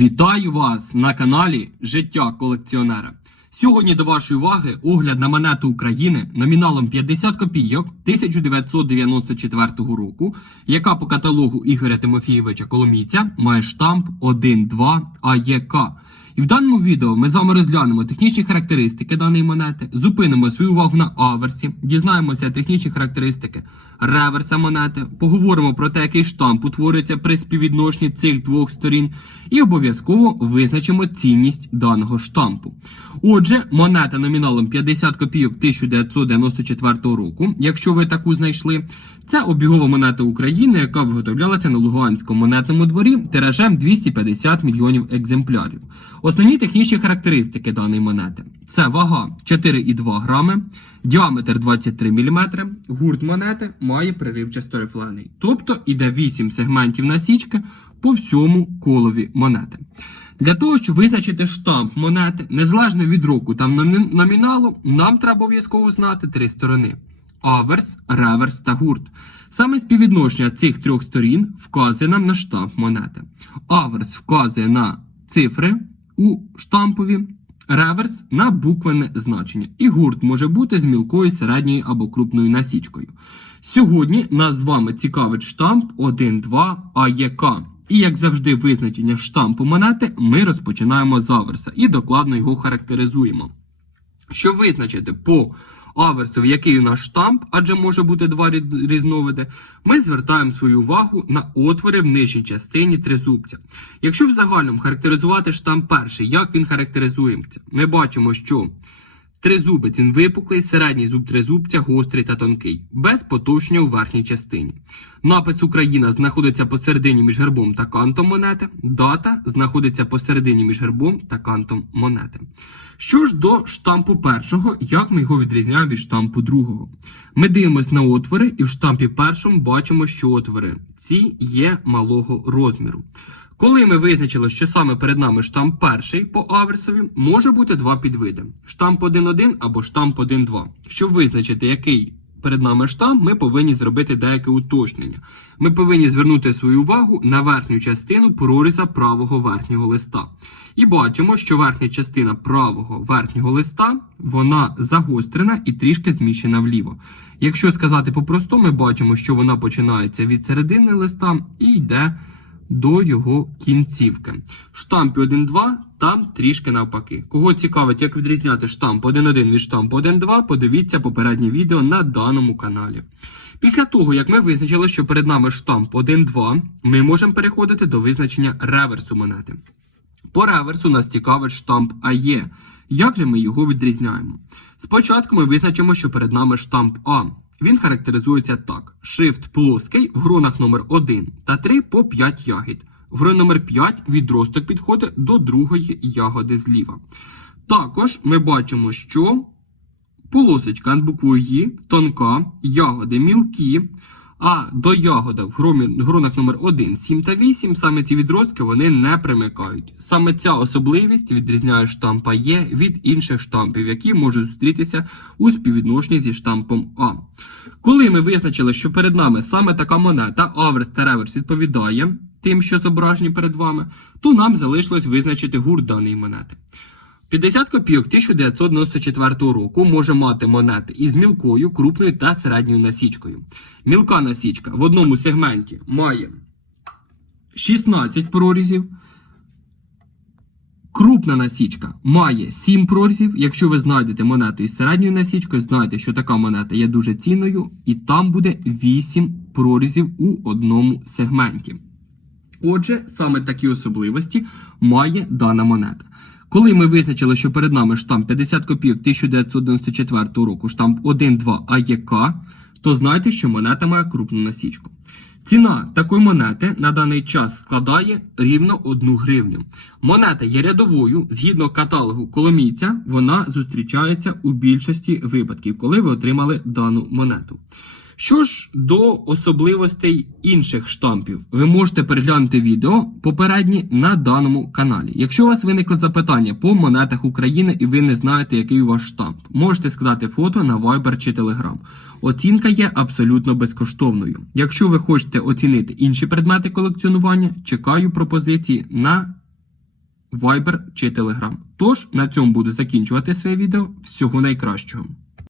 Вітаю вас на каналі Життя колекціонера. Сьогодні до вашої уваги огляд на монету України номіналом 50 копійок 1994 року, яка по каталогу Ігоря Тимофійовича Коломійця має штамп 1.2 АЄК. І в даному відео ми з вами розглянемо технічні характеристики даної монети, зупинимо свою увагу на аверсі, дізнаємося технічні характеристики реверса монети, поговоримо про те, який штамп утворюється при співвідношенні цих двох сторін, і обов'язково визначимо цінність даного штампу. Отже, монета номіналом 50 копійок 1994 року, якщо ви таку знайшли, це обігова монета України, яка виготовлялася на Луганському монетному дворі тиражем 250 мільйонів екземплярів. Основні технічні характеристики даної монети це вага 4,2 грами, діаметр 23 мм, гурт монети має приривчасто рифлений, тобто іде 8 сегментів насічки по всьому колові монети. Для того, щоб визначити штамп монети, незалежно від року та номіналу, нам треба обов'язково знати три сторони: аверс, реверс та гурт. Саме співвідношення цих трьох сторін вказує нам на штамп монети. Аверс вказує на цифри у штампові, реверс на буквене значення. І гурт може бути з мілкою, середньою або крупною насічкою. Сьогодні нас з вами цікавить штамп 1.2 АЄК. І як завжди, визначення штампу монети ми розпочинаємо з аверса і докладно його характеризуємо. Щоб визначити по аверсу, який у нас штамп, адже може бути два різновиди, ми звертаємо свою увагу на отвори в нижній частині тризубця. Якщо в загальному характеризувати штамп перший, як він характеризується, ми бачимо, що тризубець він випуклий, середній зуб тризубця гострий та тонкий, без потовщення у верхній частині. Напис Україна знаходиться посередині між гербом та кантом монети. Дата знаходиться посередині між гербом та кантом монети. Що ж до штампу першого, як ми його відрізняємо від штампу другого? Ми дивимося на отвори, і в штампі першому бачимо, що отвори ці є малого розміру. Коли ми визначили, що саме перед нами штамп перший по аверсові, може бути два підвиди: штамп 1.1 або штамп 1.2. Щоб визначити, який перед нами штамп, ми повинні зробити деяке уточнення. Ми повинні звернути свою увагу на верхню частину проріза правого верхнього листа. І бачимо, що верхня частина правого верхнього листа вона загострена і трішки зміщена вліво. Якщо сказати по-простому, ми бачимо, що вона починається від середини листа і йде до його кінцівки. В штампі 1.2 там трішки навпаки. Кого цікавить, як відрізняти штамп 1.1 від штампу 1.2, подивіться попереднє відео на даному каналі. Після того, як ми визначили, що перед нами штамп 1.2, ми можемо переходити до визначення реверсу монети. По реверсу нас цікавить штамп АЕ. Як же ми його відрізняємо? Спочатку ми визначимо, що перед нами штамп А. Він характеризується так: шрифт плоский в гронах номер 1 та 3 по 5 ягід. В гроні номер 5 відросток підходить до другої ягоди зліва. Також ми бачимо, що полосочка над буквою «Ї» тонка, ягоди мілкі, а до ягода в гронах номер 1, 7 та 8 саме ці відростки вони не примикають. Саме ця особливість відрізняє штампа Є від інших штампів, які можуть зустрітися у співвідношенні зі штампом А. Коли ми визначили, що перед нами саме така монета, аверс та реверс відповідає тим, що зображені перед вами, то нам залишилось визначити гурт даної монети. 50 копійок 1994 року може мати монети із мілкою, крупною та середньою насічкою. Мілка насічка в одному сегменті має 16 прорізів. Крупна насічка має 7 прорізів. Якщо ви знайдете монету із середньою насічкою, знайте, що така монета є дуже цінною, і там буде 8 прорізів у одному сегменті. Отже, саме такі особливості має дана монета. Коли ми визначили, що перед нами штамп 50 копійок 1994 року, штамп 1.2 АЄК, то знайте, що монета має крупну насічку. Ціна такої монети на даний час складає рівно 1 гривню. Монета є рядовою, згідно каталогу Коломійця, вона зустрічається у більшості випадків, коли ви отримали дану монету. Що ж до особливостей інших штампів, ви можете переглянути відео попередні на даному каналі. Якщо у вас виникли запитання по монетах України і ви не знаєте, який у вас штамп, можете скидати фото на Viber чи Telegram. Оцінка є абсолютно безкоштовною. Якщо ви хочете оцінити інші предмети колекціонування, чекаю пропозиції на Viber чи Telegram. Тож на цьому буду закінчувати своє відео. Всього найкращого.